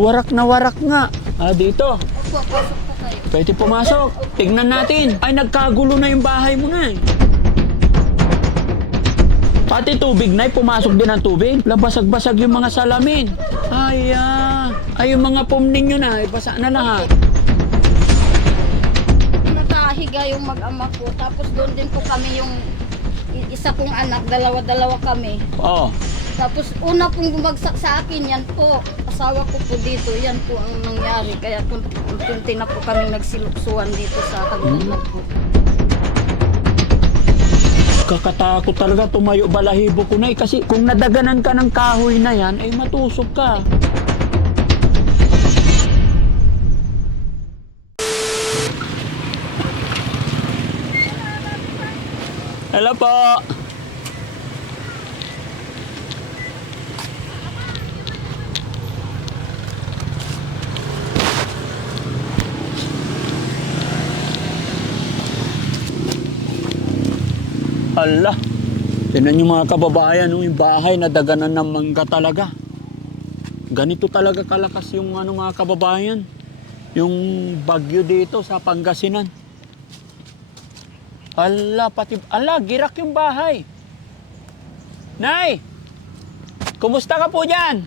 Warak na warak nga. Dito. Opo, pasok po kayo. Pwede pumasok. Tignan natin. Ay, nagkagulo na yung bahay mo na eh. Pati tubig na pumasok din ang tubig. Labasag-basag yung mga salamin. Ay, yung mga pom ninyo na, basa na lahat. Nakahiga yung mag-ama ko. Tapos doon din po kami yung isa kong anak, dalawa-dalawa kami. Oo. Tapos una pong bumagsak sa akin, yan po. Asawa ko po dito, yan po ang nangyari. Kaya kunti na po kami nagsiluksuhan dito sa hagdanan po. Kakatakot talaga, tumayo balahibo ko na eh. Kasi kung nadaganan ka ng kahoy na yan, ay matusok ka. Hello po. Allah. Tignan nyo mga kababayan, yung bahay na daganan ng mangga talaga. Ganito talaga kalakas yung mga kababayan. Yung bagyo dito sa Pangasinan. Allah, girak yung bahay. Nay! Kumusta ka po dyan?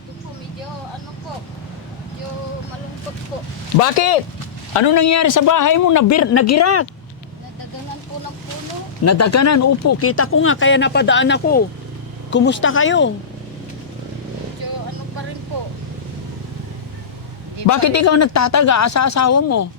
Ito po, medyo medyo malungkot po. Bakit? Ano nangyari sa bahay mo? Nagirak? Nadaganan po ng puno. Nadaganan, upo. Kita ko nga, kaya napadaan ako. Kumusta kayo? Medyo pa rin po. Bakit ikaw nagtataga sa asawa mo?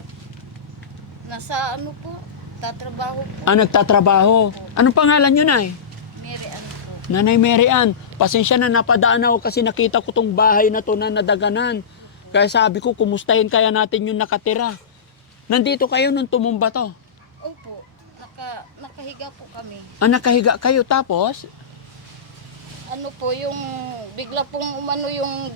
Nasa po, tatrabaho po. Nagtatrabaho. Anong pangalan nyo, Nay? Mary Ann po. Nanay Mary Ann, pasensya na napadaan ako kasi nakita ko tong bahay na to na nadaganan. Kaya sabi ko, kumustahin kaya natin yung nakatira. Nandito kayo nung tumumba to? Opo, nakahiga po kami. Nakahiga kayo tapos? Yung bigla pong umano yung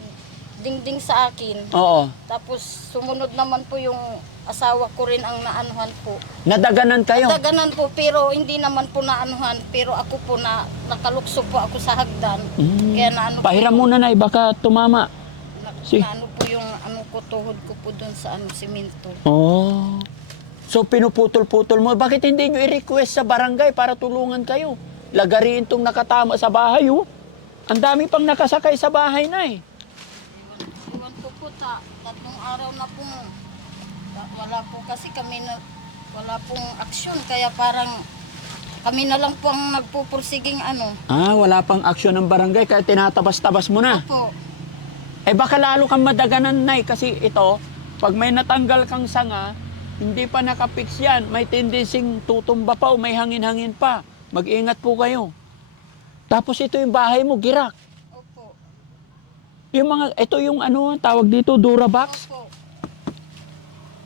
dingding sa akin. Oo. Tapos sumunod naman po yung asawa ko rin ang naanuhan po. Nadaganan kayo? Nadaganan po, pero hindi naman po naanuhan. Pero ako po nakalukso po ako sa hagdan. Kaya Pahiram muna, Nay, baka tumama. Naano po yung tuhod ko po dun sa simento. Oh. So pinuputol-putol mo. Bakit hindi nyo i-request sa barangay para tulungan kayo? Lagariin tong nakatama sa bahay, oh. Ang dami pang nakasakay sa bahay, Nay. Iwan ko po, tatlong araw na po. Wala po kasi wala pong aksyon. Kaya parang kami na lang po ang nagpupursiging wala pang aksyon ng barangay kaya tinatabas-tabas mo na. Opo. Baka lalo kang madaganan, Nay, kasi ito, pag may natanggal kang sanga, hindi pa nakapix yan. May tendensing tutumba pa o may hangin-hangin pa. Mag-ingat po kayo. Tapos ito yung bahay mo, girak. Opo. Ito yung tawag dito, Durabox. Opo.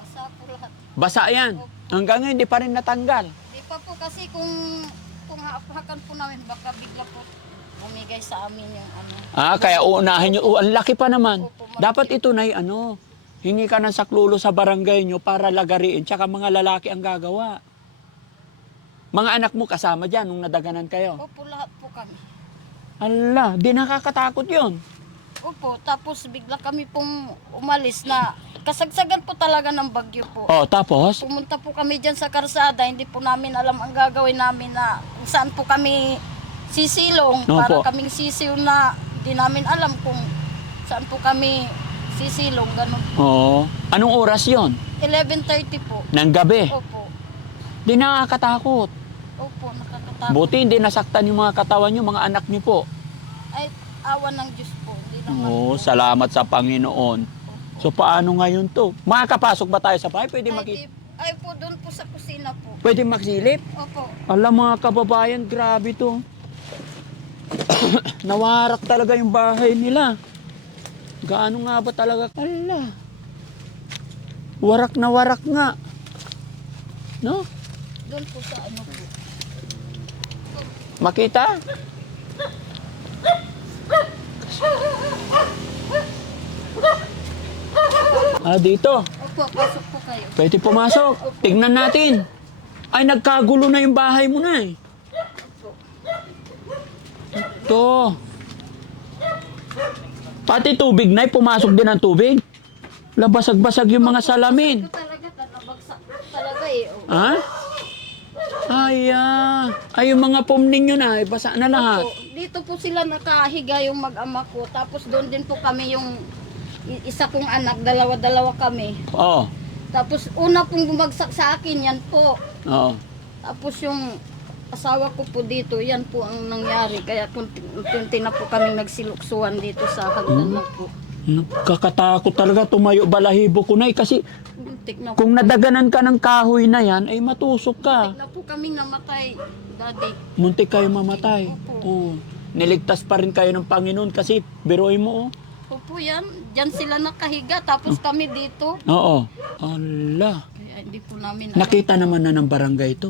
Basa po lahat. Basa yan. Hanggang ngayon, hindi pa rin natanggal. Di pa po kasi kung hakan po namin, baka bigla po umigay sa amin yung Kaya uunahin nyo. Ang laki pa naman. Opo, Dapat ito, Nay, hingi ka ng saklulo sa barangay nyo para lagariin. Tsaka mga lalaki ang gagawa. Mga anak mo kasama dyan nung nadaganan kayo. Opo, lahat po kami. Ala, di nakakatakot yun. Opo, tapos bigla kami pong umalis na kasagsagan po talaga ng bagyo po. Tapos? Pumunta po kami dyan sa karsada, hindi po namin alam ang gagawin namin na kung saan po kami sisilong. Opo. Para kaming sisiw na hindi namin alam kung saan po kami sisilong, ganun. Oo. Anong oras yon? 11:30 po. Ng gabi. Opo. Di nakakatakot. Opo, nakakatakot. Buti hindi nasaktan yung mga katawan nyo, mga anak nyo po. Ay, awa ng Diyos po. Hindi naman po. Salamat sa Panginoon. So paano ngayon to? Makakapasok ba tayo sa bahay? Pwede Ay po, doon po sa kusina po. Pwede magsilip? Opo. Alam mga kababayan, grabe to. Nawarak talaga yung bahay nila. Gaano nga ba talaga? Ala. Warak na warak nga. No? Doon po sa po. Makita? Dito. Opo, pasok po kayo. Pwede pumasok. Tignan natin. Ay, nagkagulo na yung bahay mo na eh. Ito. Pati tubig, Nay, pumasok din ang tubig. Labasag-basag yung mga salamin. Ito talaga, nabagsak talaga eh. Oh. Ha? Ay, yung mga pom ninyo na, basa na lahat. Opo, dito po sila nakahiga yung mag-ama ko. Tapos doon din po kami yung isa kong anak, dalawa-dalawa kami. Oo. Tapos una pong bumagsak sa akin, yan po. Oo. Tapos yung asawa ko po dito, yan po ang nangyari. Kaya unti na po kami nagsiluksuhan dito sa hagdan na po. Nakakatakot talaga, tumayo balahibo ko, Nay, kasi Muntik na po. kung nadaganan ka ng kahoy na yan, ay matusok ka. Muntik na po kaming namatay, daddy. Muntik kayo mamatay. Oo. Niligtas pa rin kayo ng Panginoon kasi biroy mo, oh. Opo yan, dyan sila nakahiga. Tapos kami dito. Oo. Ala. Kaya hindi po namin alam. Nakita naman na ng barangay to.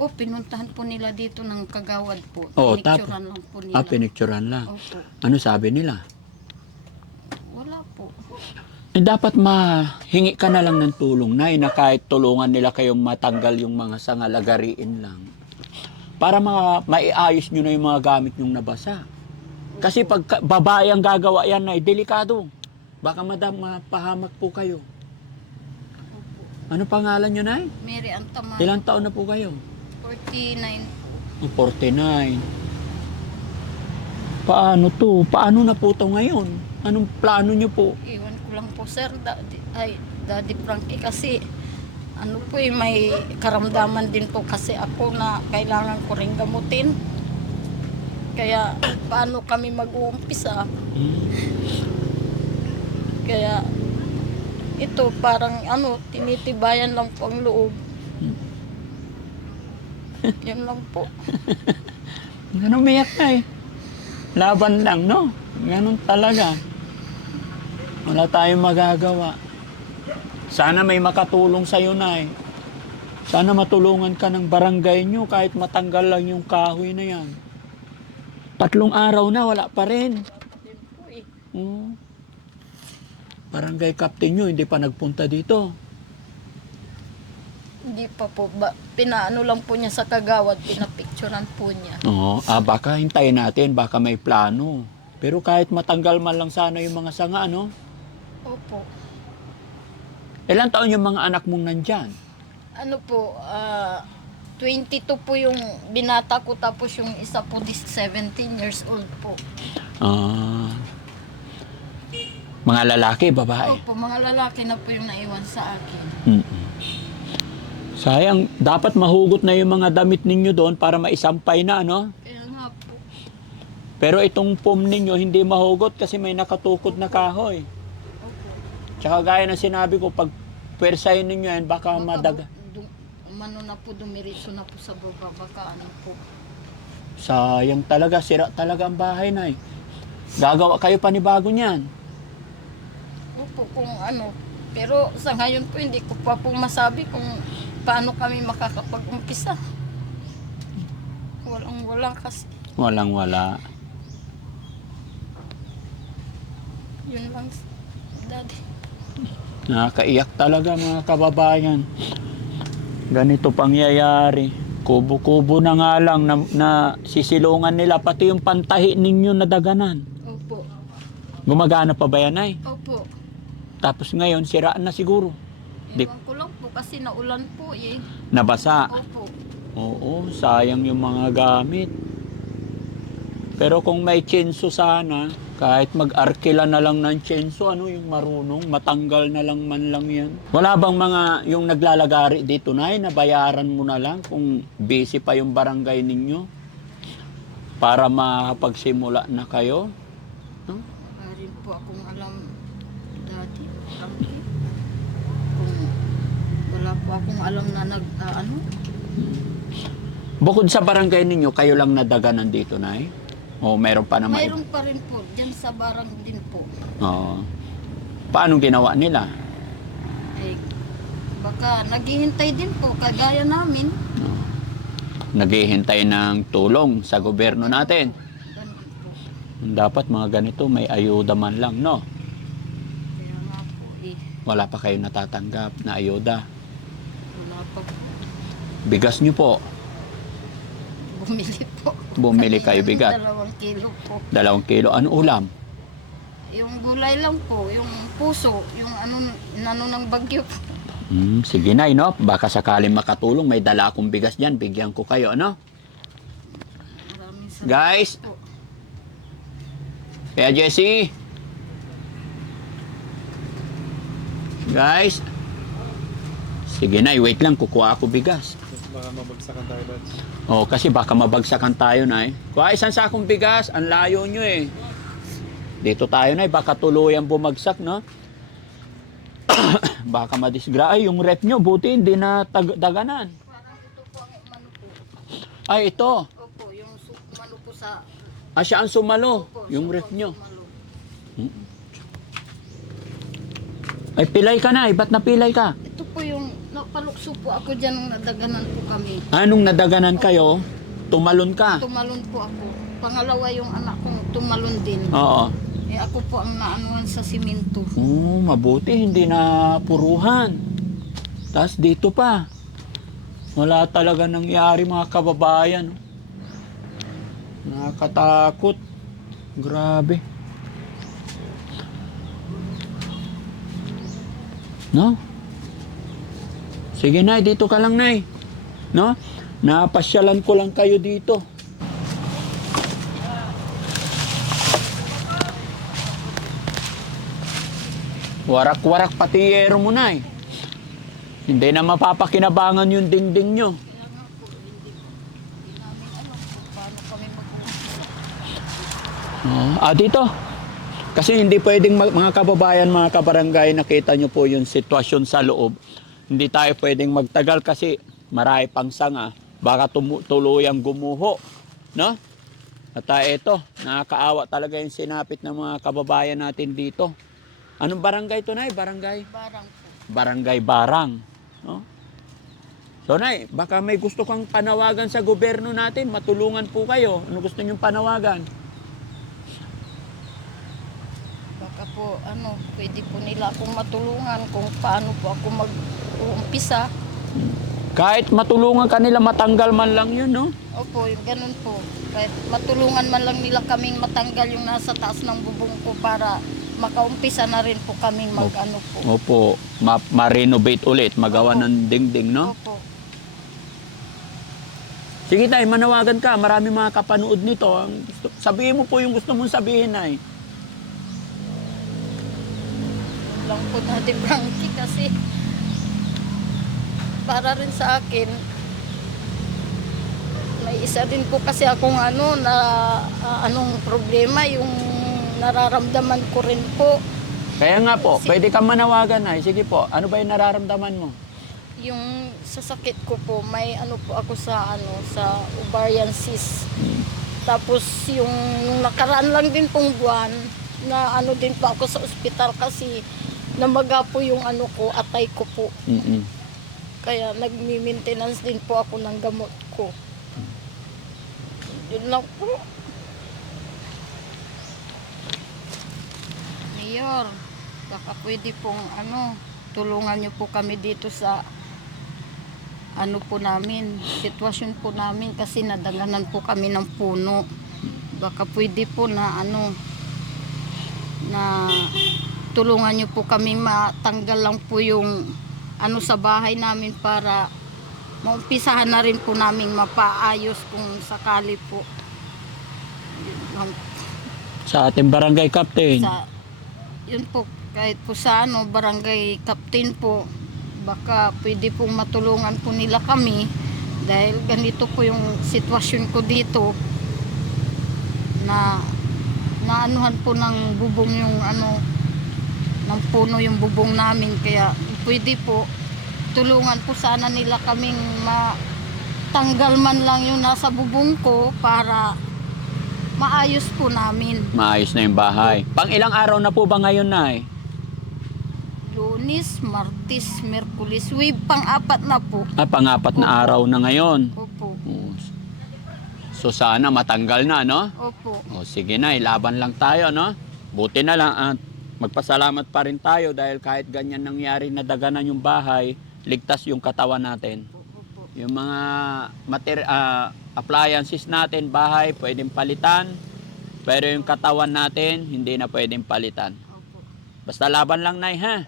Oh, pinuntahan po nila dito ng kagawad po. Oo, Pinicturan lang po nila. Pinicturan lang. Opo. Ano sabi nila? Wala po. Dapat mahingi ka na lang ng tulong, Nay, na kahit tulungan nila kayong matanggal yung mga sangalagariin lang. Para maiayos nyo na yung mga gamit nyong nabasa. Kasi pag babae ang gagawa yan, Nay, delikado. Baka mapahamak po kayo. Ano pangalan nyo, Nay? Mary Antaman. Ilang taon na po kayo? 49 po. 49. Paano to? Paano na po to ngayon? Anong plano nyo po? Iwan ko lang po, sir. Daddy Frankie, kasi ano po may karamdaman din po kasi ako na kailangan ko rin gamutin. Kaya paano kami mag-uumpisa? Kaya ito parang tinitibayan lang po ang loob. Yan lang po. Ganun umiyak na eh. Laban lang, no? Ganun talaga. Wala tayong magagawa. Sana may makatulong sa'yo, Nay. Sana matulungan ka ng barangay nyo kahit matanggal lang yung kahoy na yan. 3 araw na, wala pa rin. Yan po eh. Barangay captain nyo, hindi pa nagpunta dito. Hindi pa po. Pinaano lang po niya sa kagawad, pinapicturean po niya. Oo, baka hintayin natin, baka may plano. Pero kahit matanggal man lang sana yung mga sanga, no? Opo. Ilang taon yung mga anak mong nandyan? Ano po, 22 po yung binata ko, tapos yung isa po 17 years old po. Mga lalaki, babae? Opo, mga lalaki na po yung naiwan sa akin. Sayang, dapat mahugot na yung mga damit ninyo doon para maisampay na, ano? Kaya nga po. Pero itong pom ninyo hindi mahugot kasi may nakatukod na kahoy. Opo. Tsaka gaya ng sinabi ko, pag pwersahin ninyo yan, baka madaga. Mano na po, dumiritso na po sa baba, baka ano po. Sayang talaga, sira talaga ang bahay, Nay. Gagawa kayo panibago niyan. Opo, kung ano. Pero sa ngayon po, hindi ko pa po masabi kung paano kami makakapag-umpisa. Walang-wala kasi. Walang-wala. Yun lang, daddy. Nakakaiyak talaga mga kababayan. Ganito pangyayari. Kubo-kubo na nga lang na sisilungan nila. Pati yung pantahi ninyo na daganan. Opo. Gumagana pa ba yan, Nay? Opo. Tapos ngayon, siraan na siguro. Ewan ko lang po kasi naulan po eh. Nabasa. Opo. Oo, sayang yung mga gamit. Pero kung may tsenso sana, kahit mag-arkila na lang ng tsenso, ano yung marunong, matanggal na lang man lang yan. Wala bang mga yung naglalagari dito, Nay, na bayaran mo na lang kung busy pa yung barangay ninyo para makapagsimula na kayo? Huh? Wala rin po akong alam, daddy. Frankie. Kung wala po akong alam na Bukod sa barangay ninyo, kayo lang nadaganan dito, Nay? O meron pa naman? Mayroon pa rin po, dyan sa barang din po. Oo. Paano ginawa nila? Ay, baka naghihintay din po, kagaya namin. Naghihintay ng tulong sa gobyerno natin. Ganun po. Dapat mga ganito, may ayuda man lang, no? Kaya nga po eh, Wala pa kayo natatanggap na ayuda. wala pa po. Bigas nyo po. Bumili po. bumili kayo bigas? 2 kilo po. 2 kilo. Ano ulam? Yung gulay lang po, yung puso, yung ano ng bagyo. Sige Nay, no? Baka sakaling makatulong, may dala akong bigas dyan, bigyan ko kayo, ano? Maraming salamat Guys, po. Kaya Jessie. Guys. Sige Nay, wait lang, kukuha ako bigas. Baka mabagsakan tayo, Lods. Oh, kasi baka mabagsakan tayo, Nay. Kuha isang sakong bigas, ang layo nyo eh. Dito tayo, Nay, baka tuluyan bumagsak, no? Baka madisgra. Ay, yung rep nyo, buti hindi na daganan. Parang ito po ang umano po. Ay, ito. Opo, yung umano po sa... Siya ang sumalo, Opo, yung sa rep nyo. sumalo. Ay, pilay ka na, ba't napilay ka? Ito po yung napalukso po ako dyan nung nadaganan po kami. Anong nadaganan kayo? Tumalon ka? Tumalon po ako. Pangalawa yung anak kong tumalon din. Oo. Eh ako po ang naanuan sa simento. Mabuti, hindi na puruhan. Tapos dito pa. Wala talaga nangyari mga kababayan. Nakakatakot. Grabe. No? Sige Nay, dito ka lang Nay. No? Napasyalan ko lang kayo dito. Warak-warak pati yero mo na eh. Hindi na mapapakinabangan yung dingding nyo. Kaya nga po, hindi namin alam kung paano kami mag-uumpisa. Dito. Kasi hindi pwedeng mga kababayan, mga kabarangay, nakita nyo po yung sitwasyon sa loob. Hindi tayo pwedeng magtagal kasi marami pang sanga. Baka tuluyang gumuho. No? At ito, nakakaawa talaga yung sinapit ng mga kababayan natin dito. Anong barangay to, Nay? Barangay? Barang po. Barangay Barang. No? So, Nay, baka may gusto kang panawagan sa gobyerno natin. Matulungan po kayo. Ano gusto niyong panawagan? Baka po, pwede po nila akong matulungan kung paano po ako mag-uumpisa. Kahit matulungan kanila, matanggal man lang yun, no? Opo, yung ganun po. Kahit matulungan man lang nila kaming matanggal yung nasa taas ng bubong ko para makaumpisa na rin po kaming mag-ano po. Opo, ma-renovate ulit, magawa Opo. ng dingding, no? Opo. Sige Tay, manawagan ka. Marami mga kapanood nito. Sabihin mo po yung gusto mong sabihin, Nay. Yun lang po Daddy Frankie kasi para rin sa akin may isa din po kasi akong anong problema yung nararamdaman ko rin po Kaya nga po, pwede kang manawagan, Nay. Sige po, ano ba yung nararamdaman mo? yung sa sakit ko po may po ako sa sa ovarian cyst. Tapos yung nakaraan lang din pong buwan na din po ako sa ospital kasi namaga po yung ko, atay ko po. Kaya nagmi-maintenance din po ako ng gamot ko. Yun lang po. Mayor, baka pwede pong tulungan niyo po kami dito sa po namin, sitwasyon po namin kasi nadanganan po kami ng puno. Baka pwede po na na tulungan niyo po kami matanggal lang po yung sa bahay namin para maumpisahan na rin po namin mapaayos kung sakali po. Sa ating barangay captain. Yun po, kahit po sa barangay captain po, baka pwede pong matulungan po nila kami dahil ganito po yung sitwasyon ko dito na naanuhan po ng bubong yung ng puno yung bubong namin, kaya pwede po tulungan po sana nila kaming matanggal man lang yung nasa bubong ko para maayos po namin. Maayos na yung bahay. Pang ilang araw na po ba ngayon, Nay? Lunes, Martes, Merkulis, pang-apat na po. Pang-apat na araw na ngayon. Opo. So sana matanggal na, no? Opo. Sige Nay, laban lang tayo, no? Buti na lang at magpasalamat pa rin tayo dahil kahit ganyan nangyari na daganan yung bahay, ligtas yung katawan natin. Opo. Yung mga appliances natin, bahay, pwedeng palitan. Pero yung katawan natin, hindi na pwedeng palitan. Opo. Basta laban lang, Nay, ha?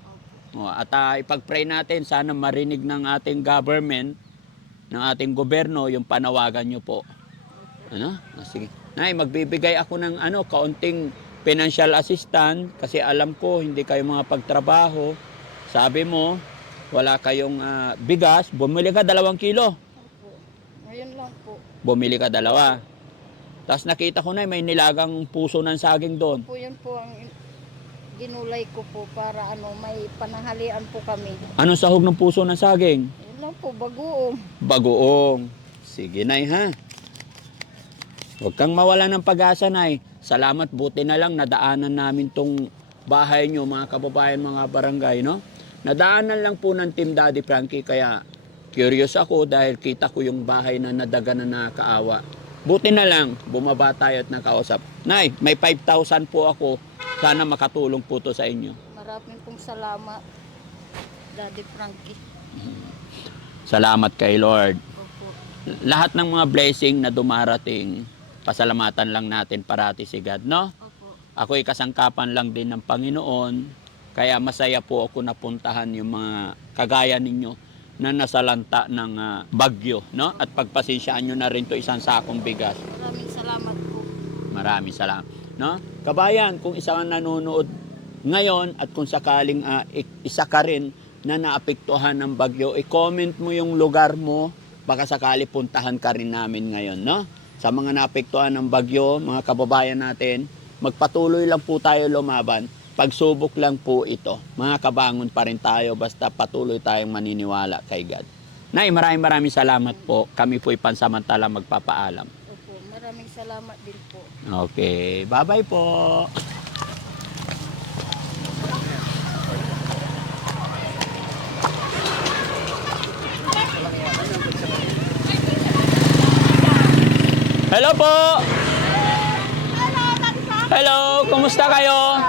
Opo. At ipag-pray natin, sana marinig ng ating government, ng ating gobyerno, yung panawagan nyo po. Ano? Sige. Nay, magbibigay ako ng kaunting financial assistance kasi alam ko hindi kayo mga pagtrabaho. Sabi mo, wala kayong bigas, bumili ka 2 kilo. Opo. Ngayon lang po. Bumili ka 2. Tapos nakita ko na may nilagang puso ng saging doon. Po yun po ang ginulay ko po para may pananghalian po kami. Anong sahog ng puso ng saging? Yun lang po, bagoong. Bagoong. Sige, Nay, ha? Huwag kang mawala ng pag-asa, Nay. Salamat, buti na lang nadaanan namin tong bahay nyo, mga kababayan, mga barangay, no? Nadaanan lang po ng Team Daddy Frankie, kaya curious ako dahil kita ko yung bahay na nadaga na nakakaawa. Buti na lang, bumaba tayo at nakausap. Nay, may 5,000 po ako. Sana makatulong po to sa inyo. Maraming pong salamat, Daddy Frankie. Salamat kay Lord. Opo. Lahat ng mga blessing na dumarating, pasalamatan lang natin parati si God, no? Opo. Ako'y kasangkapan lang din ng Panginoon, kaya masaya po ako napuntahan yung mga kagaya ninyo na nasalanta ng bagyo, no? At pagpasensyaan nyo na rin to isang sakong bigas. Maraming salamat po. Maraming salamat, no? Kabayan, kung isa kang nanonood ngayon at kung sakaling isa ka rin na naapektuhan ng bagyo, i-comment mo yung lugar mo, baka sakali puntahan ka rin namin ngayon, no? Sa mga naapektuhan ng bagyo, mga kababayan natin, magpatuloy lang po tayo lumaban. Pagsubok lang po ito. Mga kabangon pa rin tayo basta patuloy tayong maniniwala kay God. Nay, maraming salamat po. Kami po'y pansamantala magpapaalam. Opo, maraming salamat din po. Okay, bye-bye po. Hello po. Hello, kumusta kayo?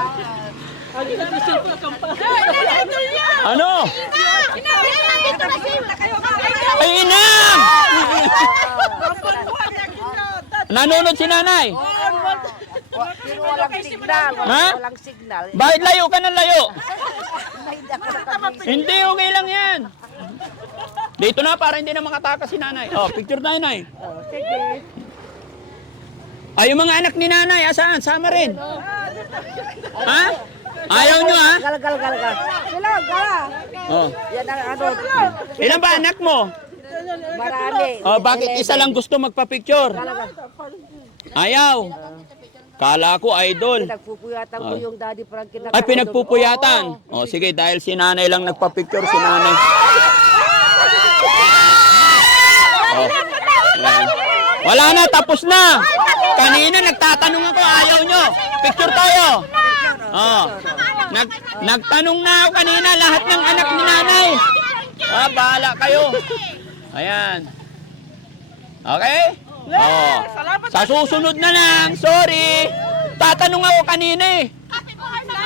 Ano? Ay, inang! Nanonood si nanay? Pero walang signal. Ha? Walang signal. Bakit layo ka ng layo? Hindi ako nakabisi. Hindi, okay lang yan. Dito na, para hindi na makatakas si nanay. Oh, picture tayo, nay. Oh, sige. Ay, yung mga anak ni nanay, asaan? Sama rin. Ha? Ayaw nyo, ha? Gal. Sila, gala. Oh. Yan ang Ilan ba anak mo? marami. Oh, bakit isa lang gusto magpa-picture? Ayaw. Kala ko idol. Pinagpupuyatan ko yung Daddy Frankie na Ay, pinagpupuyatan. Oh, sige, dahil si nanay lang nagpa-picture, si nanay. Oh. Yan. Wala na, tapos na. Kanina nagtatanong ako, ayaw nyo. Picture tayo. Oh. Nagtanong na ako kanina, lahat ng anak ni nanay. Bahala kayo. Ayan. Okay? Oh. Sa susunod na lang, sorry. Tatanong ako kanina eh.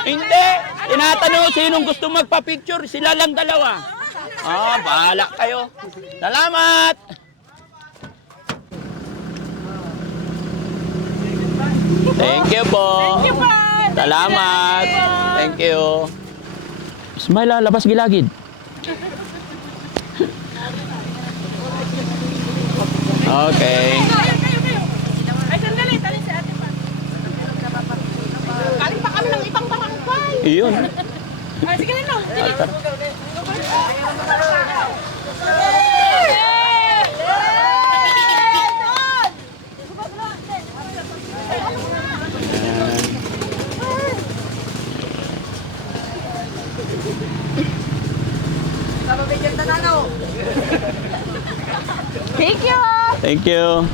Hindi. Tinatanong sinong gusto magpa-picture, sila lang dalawa. Bahala kayo. Salamat. Thank you po. Salamat. Thank you. Smile, labas gilagid. Okay. Ay, sandali, tali si ate pa. Galing pa kami ng ibang barangay. Iyon. Ay, sige na, no. Sama bigyan na Thank you. Thank you.